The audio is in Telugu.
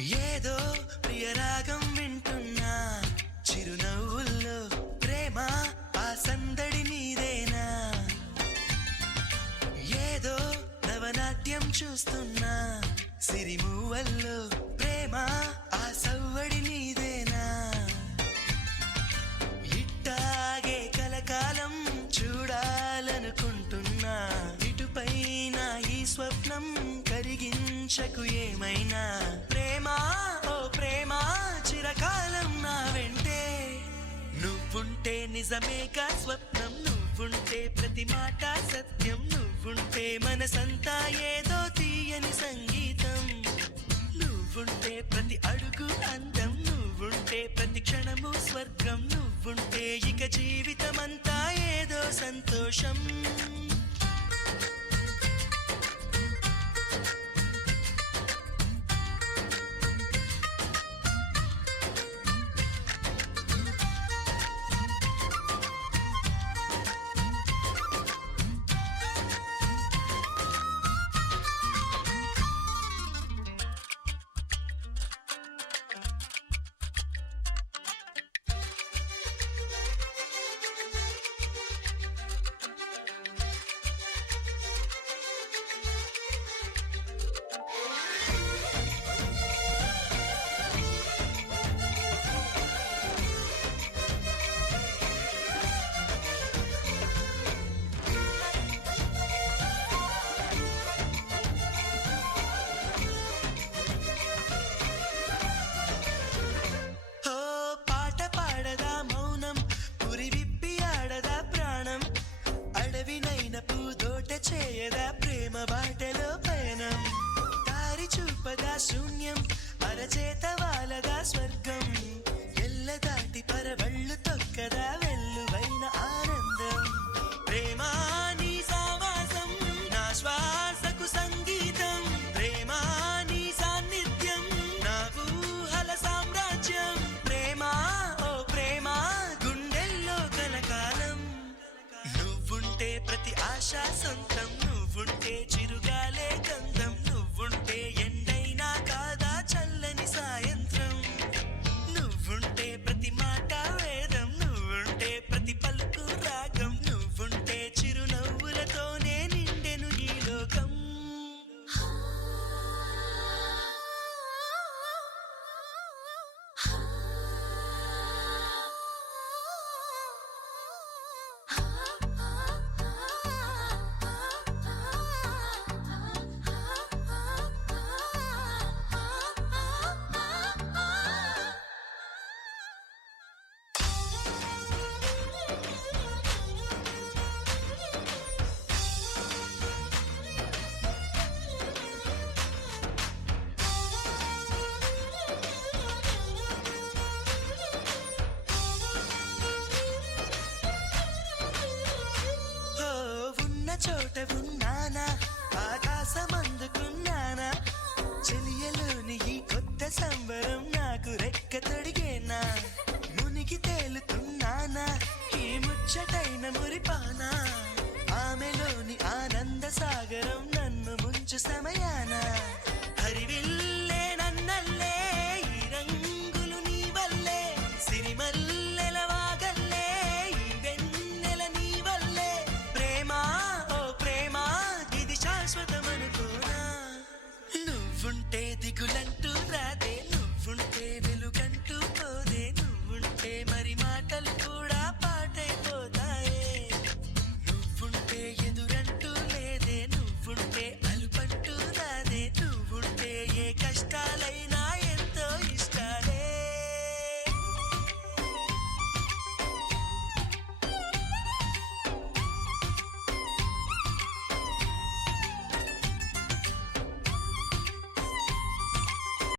ఏదో ప్రియరాగం వింటున్నా చిరునవ్వుల్లో ప్రేమ ఆ సందడి నీదేనా ఏదో నవనాట్యం చూస్తున్నా సిరిమూవల్లో ప్రేమ ఆ సవ్వడి నీదేనా ఇట్టాగే కలకాలం చూడాలనుకుంటున్నా ఇటుపైన ఈ స్వప్నం కరిగించకు ఏమైనా ప్రేమ ఓ ప్రేమ చిరకాలం నా వెంటే నువ్వుంటే నిజమేగా స్వప్నం నువ్వుంటే ప్రతి మాట సత్యం నువ్వుంటే మనసంతా ఏదో తీయని సంగీతం నువ్వుంటే ప్రతి అడుగు అందం నువ్వుంటే ప్రతి క్షణము స్వర్గం నువ్వుంటే ఇక జీవితమంతా ఏదో సంతోషం చేయదా ప్రేమ బాటలో పయనం దారి చూపదా శూన్యం అరచేత వాలదా స్వర్గం ఎల్ల దాటి పరవళ్ళు తొక్కదా వెల్లువైన ఆనందం ప్రేమ నీ సావాసం నా శ్వాసకు సంగీతం ప్రేమ నీ సాన్నిధ్యం నా ఊహల సామ్రాజ్యం ప్రేమ ఓ ప్రేమ గుండెల్లో కలకాలం నువ్వుంటే ప్రతి ఆశ సొంతం నువ్వుంటే చిరుగాలే గంధం నువ్వుంటే ఎండైనా కాదా చల్లని సాయంత్రం నువ్వుంటే ప్రతి మాట వేదం నువ్వుంటే ప్రతి పలుకు రాగం నువ్వుంటే చిరునవ్వులతోనే నిండెను ఈ లోకం చోట ఉన్నానా ఆకాశం అందుకున్నానా చెలియలోని ఈ కొత్త సంబరం నాకు రెక్క తొడిగేనా మునిగి తేలుతున్నానా ఈ ముచ్చటైన మురిపానా ఆమెలోని ఆనంద సాగరం నన్ను ముంచు సమయాన హరివిల్లే నన్నల్లే ఈ రంగులు నీ వల్లే సిరిమల్లెల వాగల్లే ఈ వెన్నెల నీ వల్లే ప్రేమ శాశ్వతమనుకోనా నువ్వుంటే దిగులంటూ రాదే నువ్వుంటే